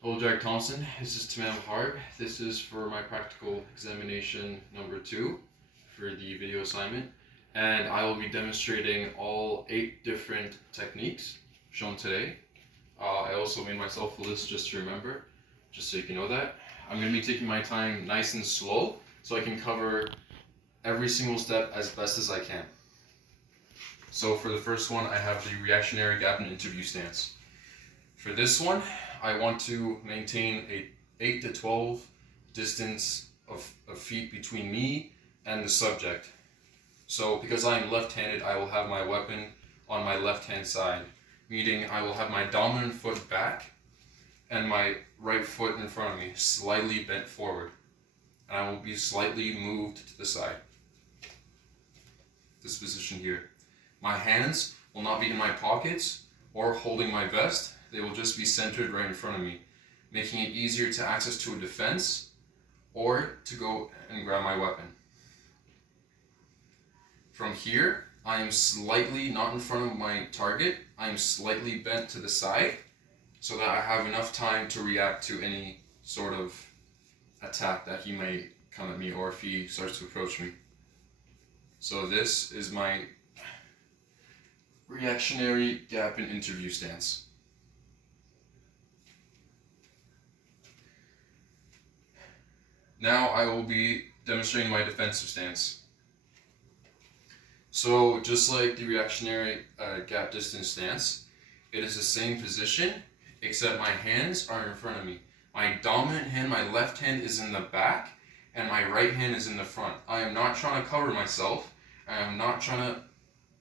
Hello, Jack Thompson. This is Tammam Harb. This is for my practical examination number 2 for the video assignment. And I will be demonstrating all 8 different techniques shown today. I also made myself a list just to remember, just so you can know that. I'm going to be taking my time nice and slow so I can cover every single step as best as I can. So for the first one, I have the reactionary gap and interview stance. For this one, I want to maintain a 8 to 12 distance of feet between me and the subject. So because I am left-handed, I will have my weapon on my left-hand side, meaning I will have my dominant foot back and my right foot in front of me, slightly bent forward. And I will be slightly moved to the side. This position here. My hands will not be in my pockets or holding my vest. They will just be centered right in front of me, making it easier to access to a defense or to go and grab my weapon. From here, I am slightly not in front of my target. I am slightly bent to the side so that I have enough time to react to any sort of attack that he may come at me or if he starts to approach me. So this is my reactionary gap and interview stance. Now I will be demonstrating my defensive stance. So just like the reactionary gap distance stance, it is the same position except my hands are in front of me. My dominant hand, my left hand, is in the back and my right hand is in the front. I am not trying to cover myself. I am not trying to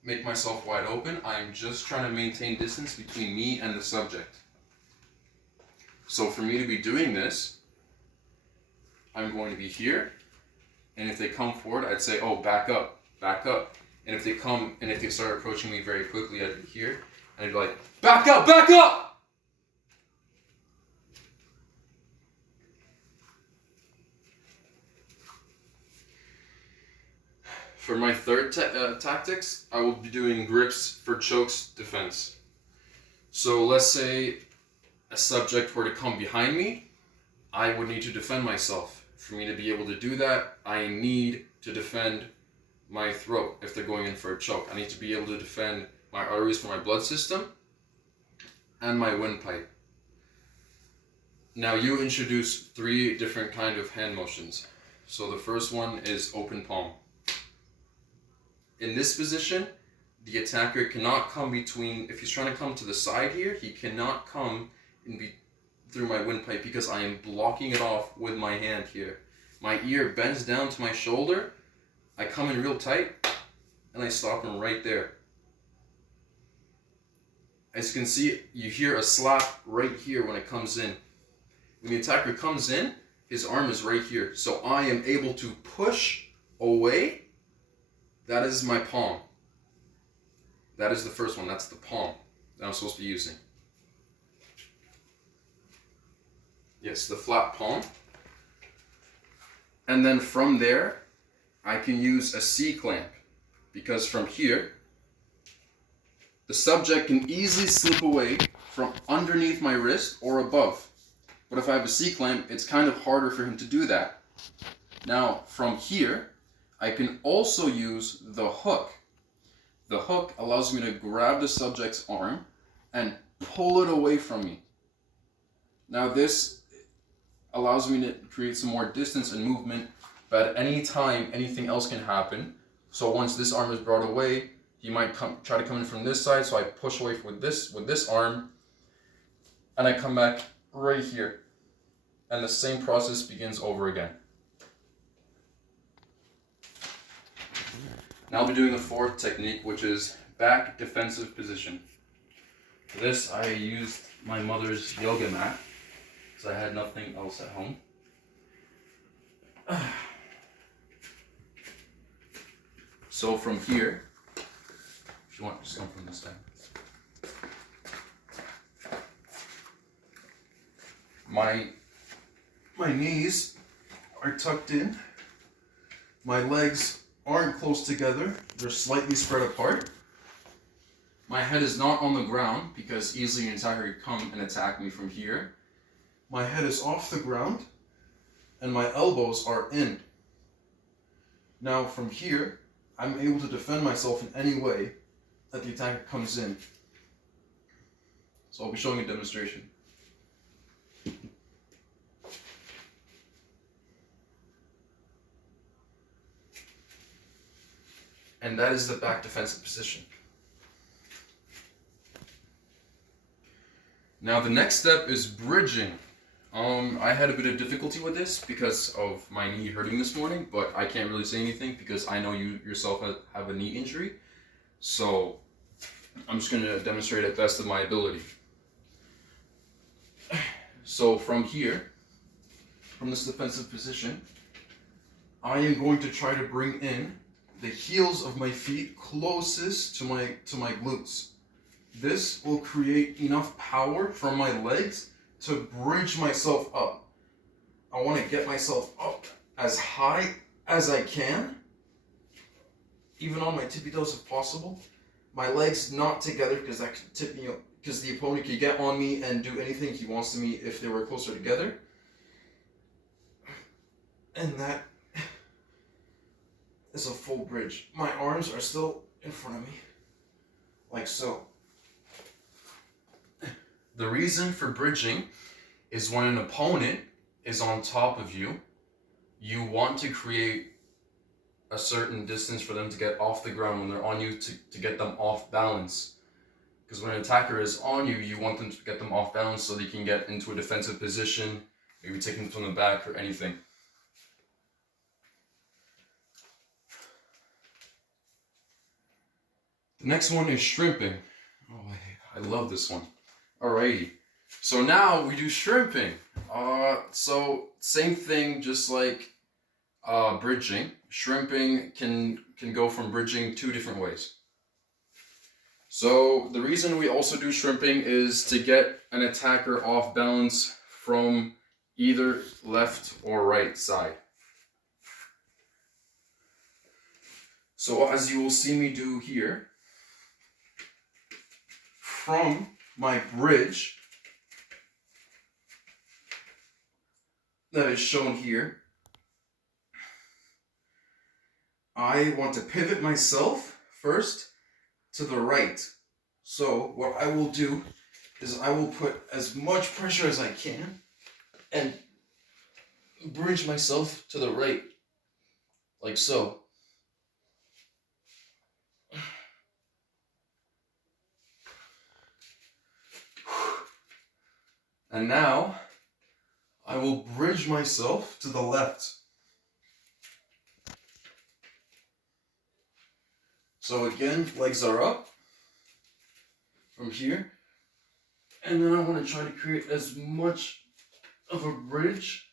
make myself wide open. I am just trying to maintain distance between me and the subject. So for me to be doing this, I'm going to be here, and if they come forward, I'd say, oh, back up, back up. And if they start approaching me very quickly, I'd be here, and I'd be like, back up, back up! For my third tactics, I will be doing grips for chokes defense. So let's say a subject were to come behind me, I would need to defend myself. For me to be able to do that, I need to defend my throat if they're going in for a choke. I need to be able to defend my arteries for my blood system and my windpipe. Now you introduce 3 different kind of hand motions. So the first one is open palm. In this position, the attacker cannot come between, if he's trying to come to the side here, he cannot come through my windpipe because I am blocking it off with my hand here. My ear bends down to my shoulder, I come in real tight, and I stop him right there. As you can see, you hear a slap right here when it comes in. When the attacker comes in, his arm is right here. So I am able to push away. That is my palm. That is the first one, that's the palm that I'm supposed to be using. Yes, the flat palm. And then from there, I can use a C-clamp because from here, the subject can easily slip away from underneath my wrist or above. But if I have a C-clamp, it's kind of harder for him to do that. Now, from here, I can also use the hook. The hook allows me to grab the subject's arm and pull it away from me. Now this allows me to create some more distance and movement, but at any time, anything else can happen. So once this arm is brought away, he might try to come in from this side, so I push away with this arm, and I come back right here. And the same process begins over again. Now I'll be doing the 4th technique, which is back defensive position. For this, I used my mother's yoga mat, because I had nothing else at home. So from here, if you want, just come from this side. My knees are tucked in. My legs aren't close together. They're slightly spread apart. My head is not on the ground because easily an attacker could come and attack me from here. my head is off the ground and my elbows are in. Now from here, I'm able to defend myself in any way that the attacker comes in. So I'll be showing a demonstration. And that is the back defensive position. Now the next step is bridging. I had a bit of difficulty with this because of my knee hurting this morning, but I can't really say anything because I know you yourself have a knee injury. So I'm just going to demonstrate at best of my ability. So from here, from this defensive position, I am going to try to bring in the heels of my feet closest to my glutes. This will create enough power from my legs to bridge myself up. I want to get myself up as high as I can, even on my tippy toes if possible. My legs not together because that could tip me up, because the opponent could get on me and do anything he wants to me if they were closer together. And that is a full bridge. My arms are still in front of me, like so. The reason for bridging is when an opponent is on top of you, you want to create a certain distance for them to get off the ground when they're on you to get them off balance. Because when an attacker is on you, you want them to get them off balance so they can get into a defensive position, maybe take them from the back or anything. The next one is shrimping. Oh, I love this one. Alrighty, so now we do shrimping. So same thing, just like bridging. Shrimping can go from bridging two different ways. So the reason we also do shrimping is to get an attacker off balance from either left or right side. So as you will see me do here, from my bridge that is shown here, I want to pivot myself first to the right. So what I will do is I will put as much pressure as I can and bridge myself to the right, like so. And now I will bridge myself to the left. So again, legs are up from here. And then I want to try to create as much of a bridge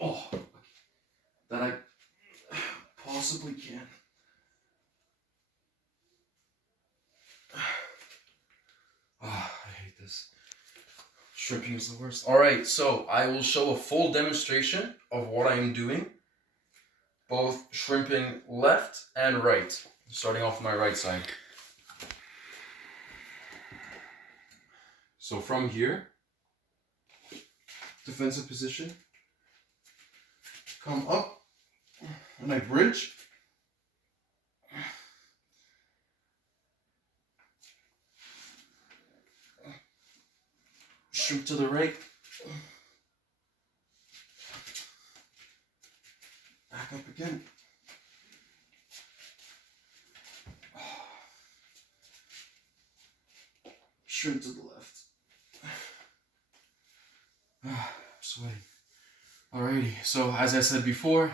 that I possibly can. I hate this. Shrimping is the worst. Alright, so I will show a full demonstration of what I am doing, both shrimping left and right, starting off my right side. So from here, defensive position, come up, and I bridge. Shrimp to the right. Back up again. Shrimp to the left. I'm sweating. Alrighty, so as I said before,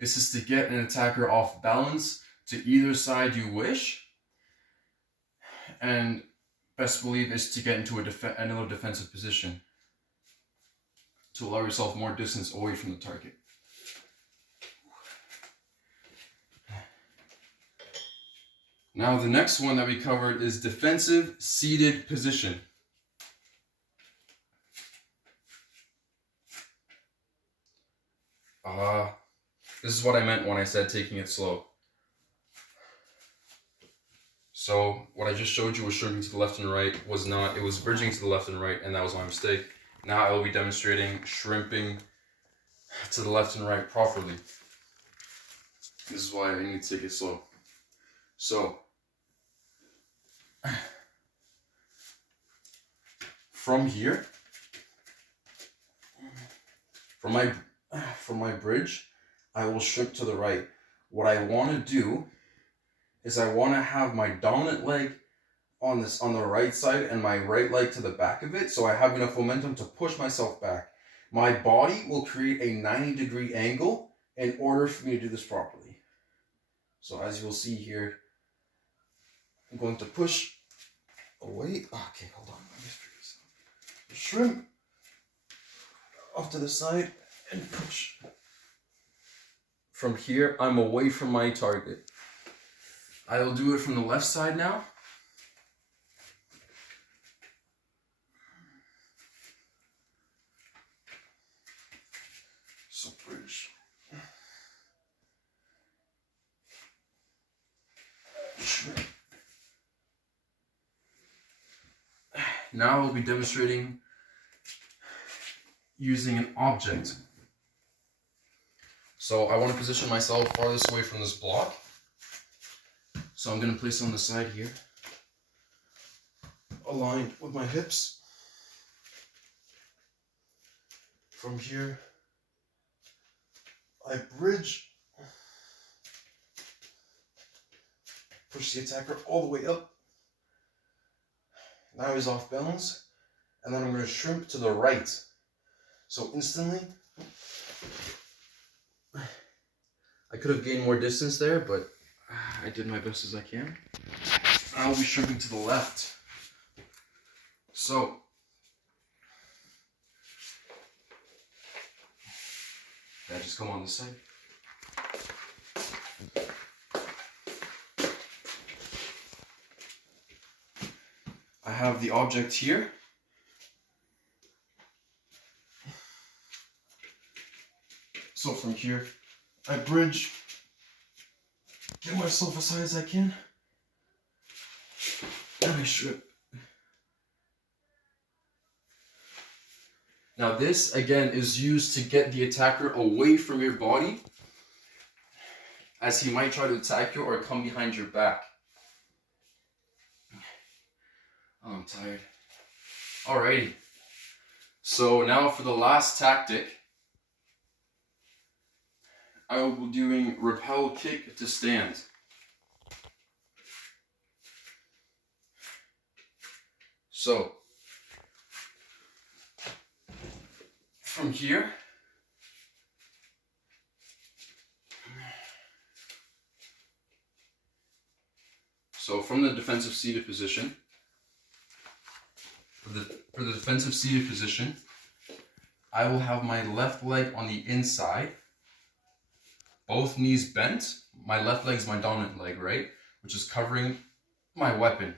this is to get an attacker off balance to either side you wish, and best believe is to get into another defensive position to allow yourself more distance away from the target. Now the next one that we covered is defensive seated position. This is what I meant when I said taking it slow. So what I just showed you was shrinking to the left and right, was not, it was bridging to the left and right, and that was my mistake. Now I will be demonstrating shrimping to the left and right properly. This is why I need to take it slow. So, from here, from my bridge, I will shrimp to the right. What I want to do is I want to have my dominant leg on the right side and my right leg to the back of it, so I have enough momentum to push myself back. My body will create a 90-degree angle in order for me to do this properly. So as you'll see here, I'm going to push away. Okay, hold on. Let me figure this out. Shrimp off to the side and push. From here, I'm away from my target. I will do it from the left side now. So bridge. Now I'll be demonstrating using an object. So I want to position myself farthest away from this block. So I'm going to place it on the side here, aligned with my hips. From here, I bridge, push the attacker all the way up. Now he's off balance, and then I'm going to shrimp to the right. So instantly, I could have gained more distance there, but I did my best as I can. I'll be shrimping to the left. So, I just come on this side. I have the object here. So from here, I bridge, get myself as high as I can, and I shrimp. Now this, again, is used to get the attacker away from your body, as he might try to attack you or come behind your back. Oh, I'm tired. Alrighty. So now for the last tactic, I will be doing repel kick to stand. So, from here, from the defensive seated position, for the defensive seated position, I will have my left leg on the inside, both knees bent. My left leg is my dominant leg, right? Which is covering my weapon.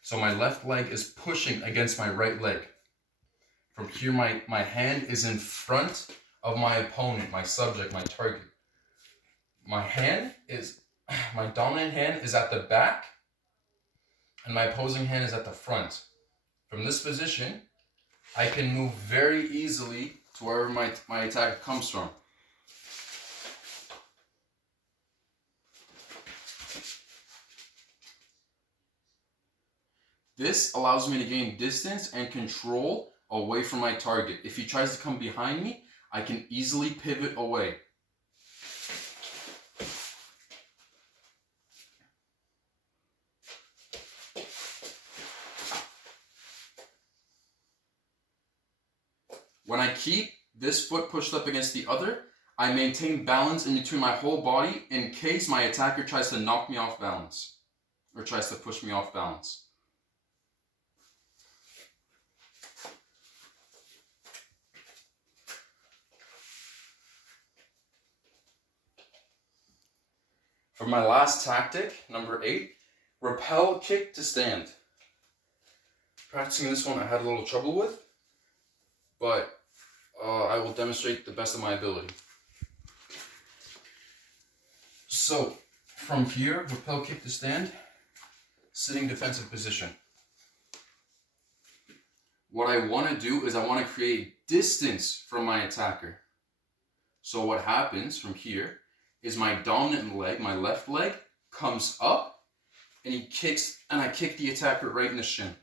So my left leg is pushing against my right leg. From here, my hand is in front of my opponent, my subject, my target. My dominant hand is at the back, and my opposing hand is at the front. From this position, I can move very easily to wherever my attack comes from. This allows me to gain distance and control away from my target. If he tries to come behind me, I can easily pivot away. When I keep this foot pushed up against the other, I maintain balance in between my whole body in case my attacker tries to knock me off balance or tries to push me off balance. For my last tactic, number 8, repel kick to stand. Practicing this one I had a little trouble with, but I will demonstrate the best of my ability. So, from here, repel kick to stand. sitting defensive position. What I want to do is I want to create distance from my attacker. So what happens from here is my dominant leg, my left leg, comes up and I kick the attacker right in the shin.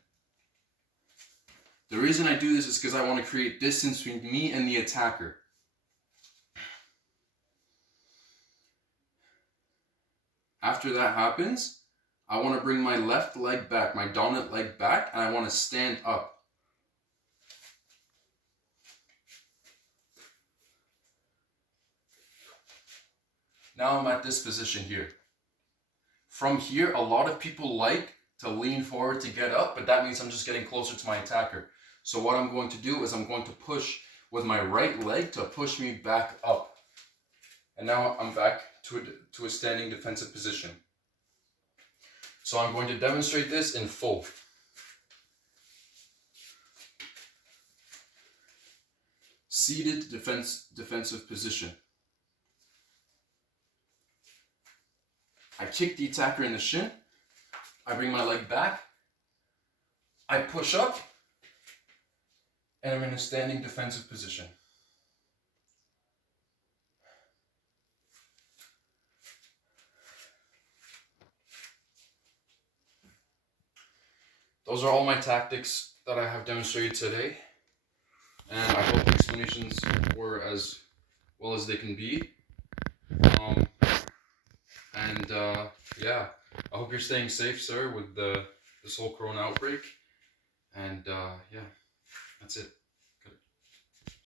The reason I do this is because I want to create distance between me and the attacker. After that happens, I want to bring my left leg back, my dominant leg back, and I want to stand up. Now I'm at this position here. From here, a lot of people like to lean forward to get up, but that means I'm just getting closer to my attacker. So what I'm going to do is I'm going to push with my right leg to push me back up. And now I'm back to a standing defensive position. So I'm going to demonstrate this in full. Seated defensive position. I kick the attacker in the shin. I bring my leg back. I push up. And I'm in a standing defensive position. Those are all my tactics that I have demonstrated today. And I hope the explanations were as well as they can be. Yeah, I hope you're staying safe, sir, with this whole corona outbreak. And yeah, that's it.